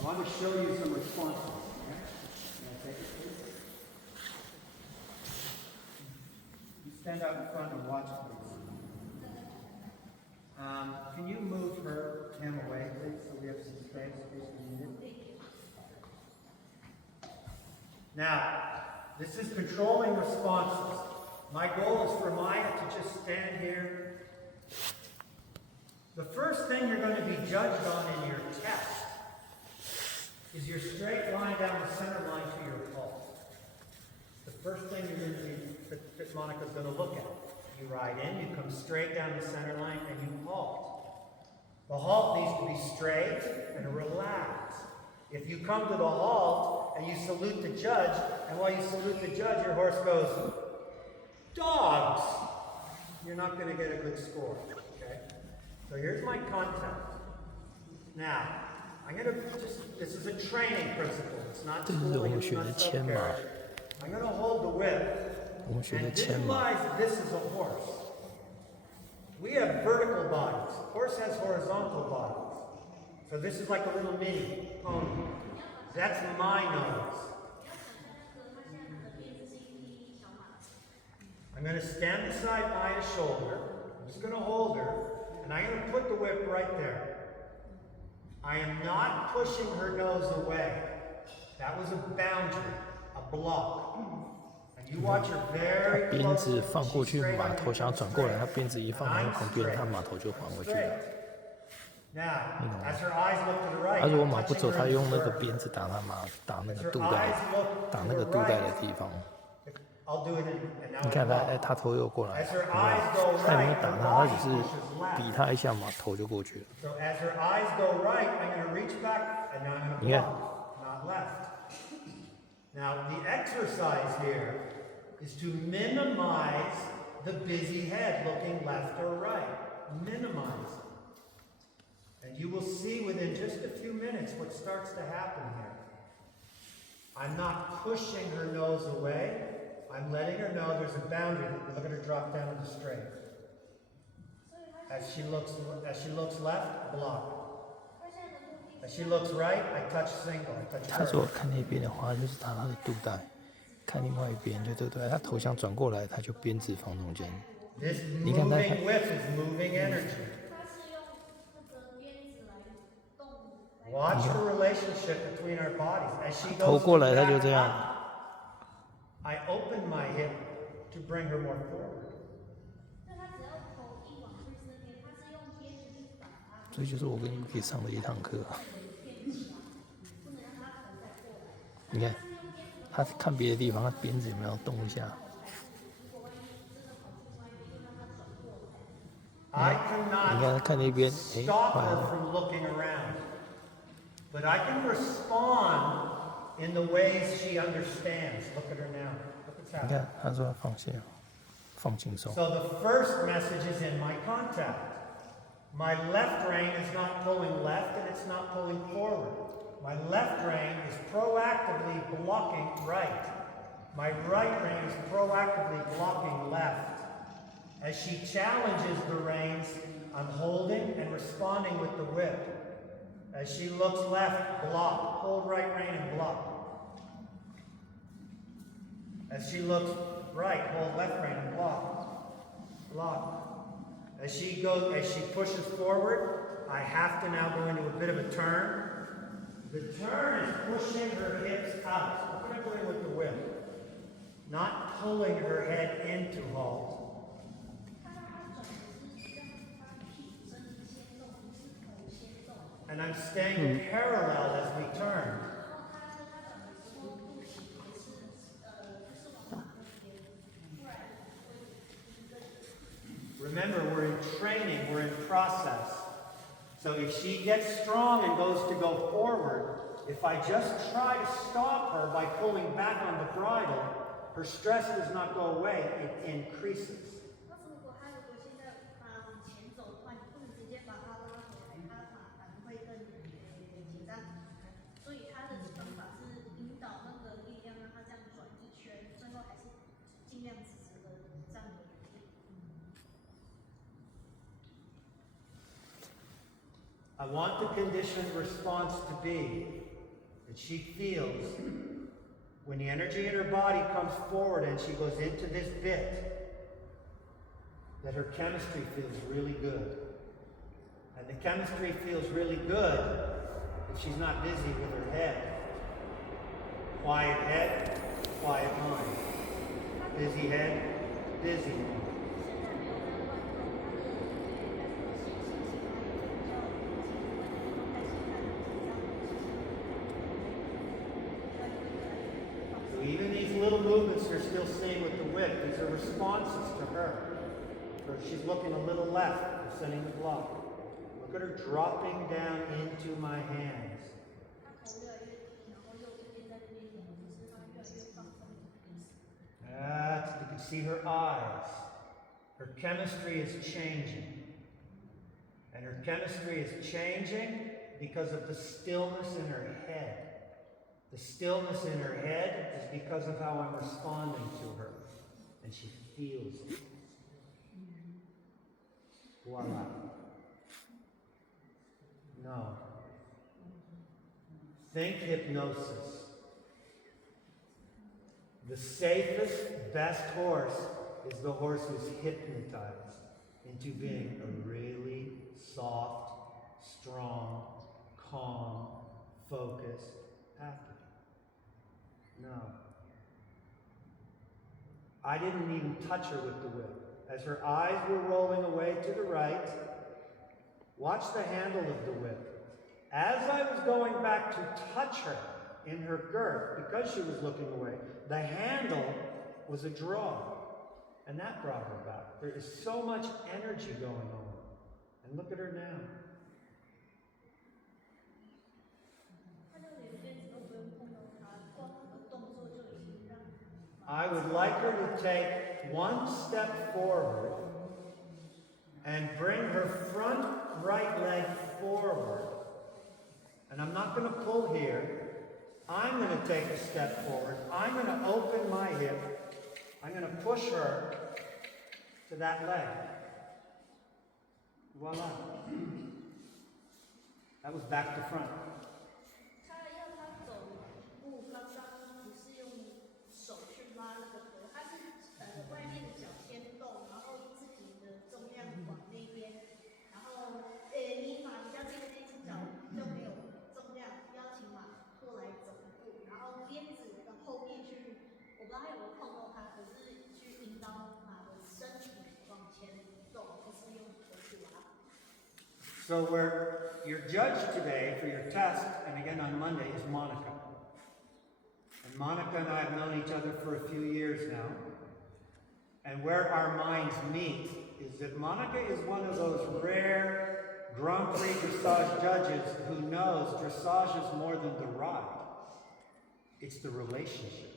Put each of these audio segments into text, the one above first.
I want to show you some responses. Okay? Can I take it, please? You stand out in front and watch, please. Can you move him away, please, so we have some space in case we need it? Now, this is controlling responses. My goal is for Maya to just stand here. The first thing you're going to be judged on in your test is your straight line down the center line to your pulse. The first thing you're going to be, that Monica's going to look at. You ride in, you come straight down the center line, and you halt. The halt needs to be straight and relaxed. If you come to the halt and you salute the judge, and while you salute the judge, your horse goes, dogs, you're not going to get a good score. Okay? So here's my contact. Now, I'm going to this is a training principle. It's not schooling, it's not self-care. I'm going to hold the whip and visualize this is a horse. We have vertical bodies. Horse has horizontal bodies. So this is like a little mini pony. That's my nose. I'm going to stand beside Maya's shoulder. I'm just going to hold her. And I'm going to put the whip right there. I am not pushing her nose away. That was a boundary, a block. And you watch her very closely. 鞭子放过去，马头想要转过来，他鞭子一放到旁边，他马头就还回去了。如果马不走，他用那个鞭子打他马，打那个肚带，打那个肚带的地方。你看他头又过来了，他也没有打他，他只是比他一下，马头就过去了。你看。Now, the exercise here is to minimize the busy head looking left or right. Minimize it. And you will see within just a few minutes what starts to happen here. I'm not pushing her nose away. I'm letting her know there's a boundary. Look at her drop down to the straight. As she looks left, block. As she looks right, I touch single. I touch 他说看那边的话，就是打他的肚带；看另外一边，就对不对？他头想转过来，他就鞭子放中间。你看他，头过来他就这样。I open my hip to bring her more forward. 这就是我跟你可以上的一堂课。你看，他看别的地方，他鞭子有没有动一下？你看他看那边，哎，坏了。But I can respond in the ways she understands. Look at her now. Look what's happening. 你看，他说放下，放轻松。 So the first message is in my contact. My left rein is not pulling left and it's not pulling forward. My left rein is proactively blocking right. My right rein is proactively blocking left. As she challenges the reins, I'm holding and responding with the whip. As she looks left, block. Hold right rein and block. As she looks right, hold left rein and block. Block. As she pushes forward, I have to now go into a bit of a turn. The turn is pushing her hips out. Look what I'm doing with the whip. Not pulling her head into halt. And I'm staying parallel as we turn. Remember, we're in training, we're in process. So if she gets strong and goes to go forward, if I just try to stop her by pulling back on the bridle, her stress does not go away, it increases. I want the conditioned response to be that she feels when the energy in her body comes forward and she goes into this bit, that her chemistry feels really good. And the chemistry feels really good if she's not busy with her head. Quiet, quiet mind. Busy head, busy mind. So even these little movements you're still seeing with the whip, these are responses to her. So she's looking a little left, I'm sending the block. Look at her dropping down into my hands. You can see her eyes. Her chemistry is changing. And her chemistry is changing because of the stillness in her head. The stillness in her head is because of how I'm responding to her. And she feels it. Voila. No. Think hypnosis. The safest, best horse is the horse who's hypnotized into being a really soft, strong, calm, focused, happy. No. I didn't even touch her with the whip. As her eyes were rolling away to the right, watch the handle of the whip. As I was going back to touch her in her girth, because she was looking away, the handle was a draw. And that brought her back. There is so much energy going on. And look at her now. I would like her to take one step forward and bring her front right leg forward. And I'm not going to pull here. I'm going to take a step forward. I'm going to open my hip. I'm going to push her to that leg. Voila. That was back to front. So where your judge today for your test, and again on Monday, is Monica. And Monica and I have known each other for a few years now. And where our minds meet is that Monica is one of those rare Grand Prix dressage judges who knows dressage is more than the ride. It's the relationship.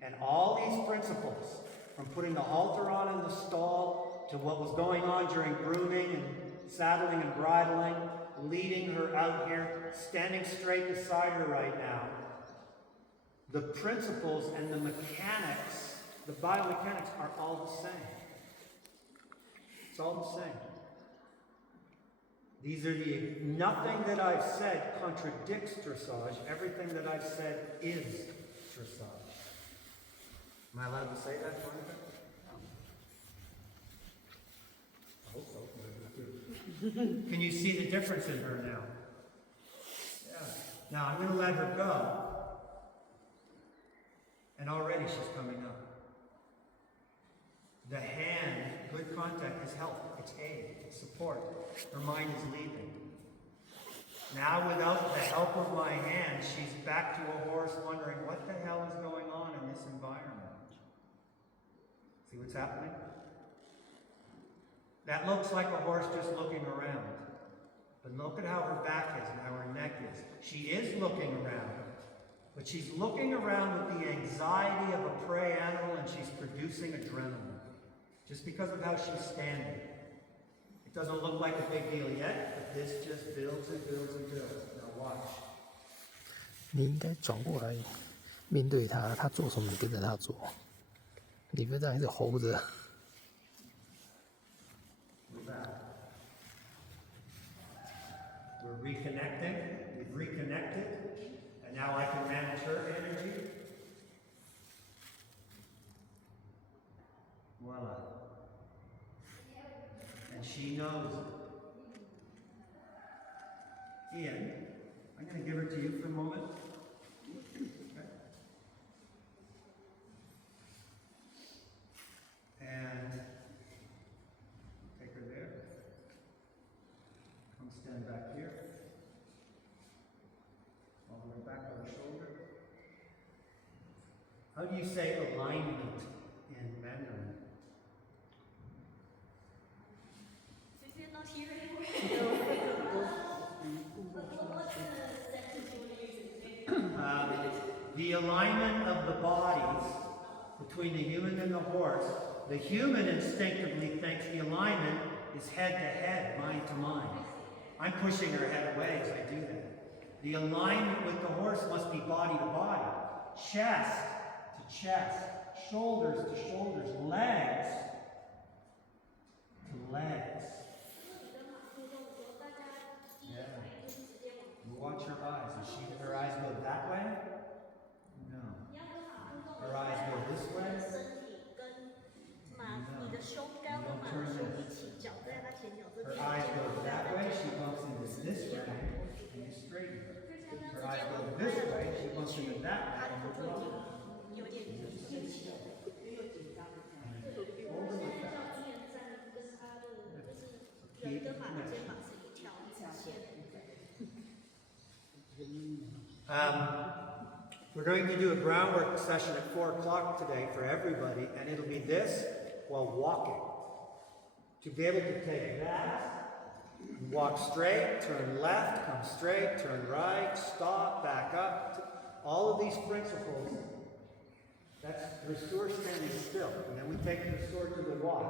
And all these principles, from putting the halter on in the stall to what was going on during grooming and saddling and bridling, leading her out here, standing straight beside her right now, the principles and the mechanics, the biomechanics are all the same. It's all the same. These are nothing that I've said contradicts dressage. Everything that I've said is dressage. Am I allowed to say that, Monica? I hope so. Can you see the difference in her now? Yeah. Now I'm going to let her go. And already she's coming up. The hand, good contact, is help. It's aid. It's support. Her mind is leaving. Now without the help of my hand, she's back to a horse wondering what the hell is going on in this environment. See what's happening? That looks like a horse just looking around. But look at how her back is and how her neck is. She is looking around. But she's looking around with the anxiety of a prey animal, and she's producing adrenaline. Just because of how she's standing. It doesn't look like a big deal yet, but this just builds and builds and builds. Now watch. 你应该转过来面对他，他做什么你跟着他做，你不要这样一直吼着。We're reconnecting. We've reconnected. in. I'm going to give her to you for a moment. Okay. And take her there. Come stand back here. All the way back on the shoulder. How do you say alignment in Mandarin? The alignment of the bodies between the human and the horse. The human instinctively thinks the alignment is head to head, mind to mind. I'm pushing her head away as I do that. The alignment with the horse must be body to body, chest to chest, shoulders to shoulders, legs to legs. Yeah. You watch her eyes. Does her eyes go that way? No. Her eyes go this way? No. You don't turn this. Her eyes go that way, she bumps into this way, and you straighten her. Her eyes go this way, she bumps into that way, and you drop her. Hold her like that. Keep the connection. We're going to do a groundwork session at 4 o'clock today for everybody, and it'll be this while walking. To be able to take that, walk straight, turn left, come straight, turn right, stop, back up. All of these principles, that's restore standing still. And then we take the restore to the walk.